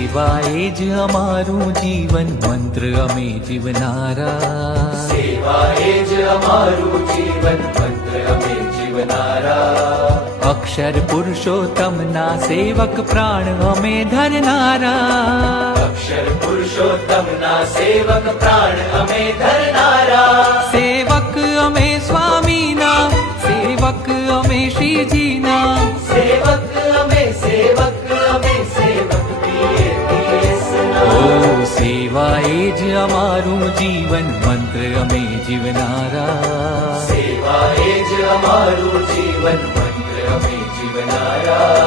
સેવા એ જ અમારું જીવન મંત્ર અમે જીવનારા. સેવા એ જ અમારું જીવન મંત્ર અમે જીવનારા. અક્ષર પુરુષોત્તમના સેવક પ્રાણ અમે ધરનારા. અક્ષર પુરુષોત્તમના સેવક પ્રાણ અમે ધરનારા. સેવક અમે સ્વામીના, સેવક અમે શ્રીજીના. સેવક અમે સેવક ઓ સેવા એ જ અમારું જીવન મંત્ર અમે જીવનારા. સેવા એ જ અમારું જીવન મંત્ર અમે જીવનારા.